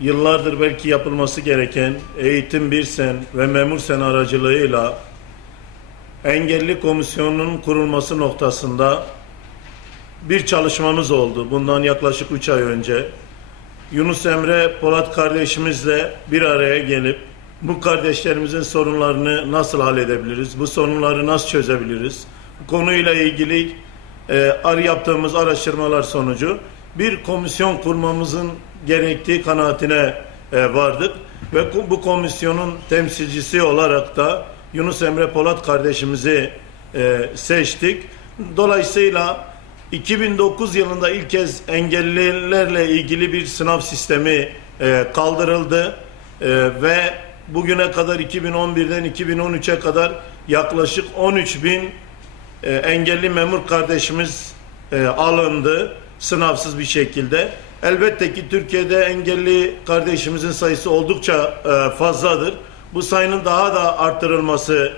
yıllardır belki yapılması gereken Eğitim Bir Sen ve Memur Sen aracılığıyla engelli komisyonunun kurulması noktasında bir çalışmamız oldu. Bundan yaklaşık 3 ay önce. Yunus Emre Polat kardeşimizle bir araya gelip bu kardeşlerimizin sorunlarını nasıl halledebiliriz, bu sorunları nasıl çözebiliriz, bu konuyla ilgili yaptığımız araştırmalar sonucu bir komisyon kurmamızın gerektiği kanaatine vardık ve bu komisyonun temsilcisi olarak da Yunus Emre Polat kardeşimizi seçtik. Dolayısıyla 2009 yılında ilk kez engellilerle ilgili bir sınav sistemi kaldırıldı ve bugüne kadar 2011'den 2013'e kadar yaklaşık 13 bin engelli memur kardeşimiz alındı sınavsız bir şekilde. Elbette ki Türkiye'de engelli kardeşimizin sayısı oldukça fazladır. Bu sayının daha da artırılması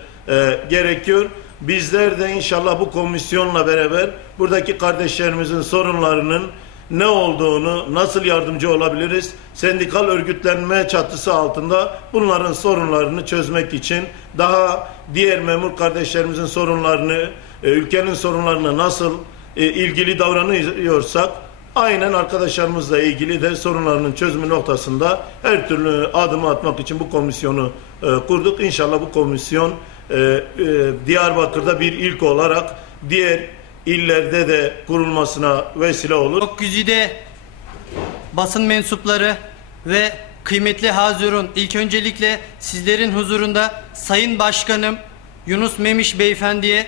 gerekiyor. Bizler de inşallah bu komisyonla beraber buradaki kardeşlerimizin sorunlarının ne olduğunu, nasıl yardımcı olabiliriz, sendikal örgütlenme çatısı altında bunların sorunlarını çözmek için daha diğer memur kardeşlerimizin sorunlarını, ülkenin sorunlarına nasıl ilgili davranıyorsak aynen arkadaşlarımızla ilgili de sorunlarının çözümü noktasında her türlü adımı atmak için bu komisyonu kurduk. İnşallah bu komisyon Diyarbakır'da bir ilk olarak diğer illerde de kurulmasına vesile olur. Çok güzide basın mensupları ve kıymetli Hazirun, ilk öncelikle sizlerin huzurunda Sayın Başkanım Yunus Memiş Beyefendi'ye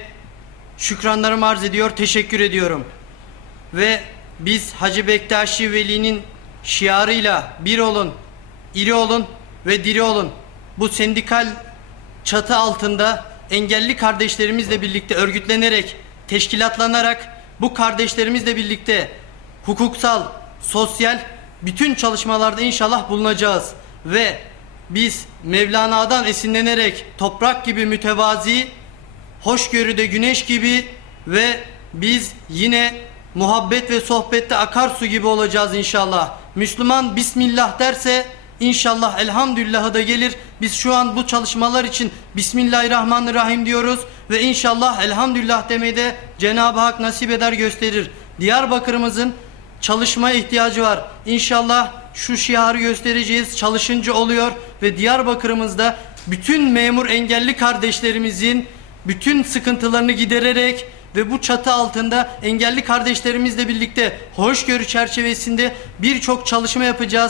şükranlarımı arz ediyor, teşekkür ediyorum. Ve biz Hacı Bektaşi Veli'nin şiarıyla bir olun, iri olun ve diri olun. Bu sendikal çatı altında engelli kardeşlerimizle birlikte örgütlenerek, teşkilatlanarak bu kardeşlerimizle birlikte hukuksal, sosyal bütün çalışmalarda inşallah bulunacağız. Ve biz Mevlana'dan esinlenerek toprak gibi mütevazi, hoşgörüde güneş gibi ve biz yine muhabbet ve sohbette akarsu gibi olacağız inşallah. Müslüman Bismillah derse İnşallah elhamdülillah'a da gelir. Biz şu an bu çalışmalar için Bismillahirrahmanirrahim diyoruz ve inşallah elhamdülillah demeyi de Cenab-ı Hak nasip eder, gösterir. Diyarbakır'ımızın çalışmaya ihtiyacı var. İnşallah şu şiarı göstereceğiz. Çalışınca oluyor ve Diyarbakır'ımızda bütün memur engelli kardeşlerimizin bütün sıkıntılarını gidererek ve bu çatı altında engelli kardeşlerimizle birlikte hoşgörü çerçevesinde birçok çalışma yapacağız.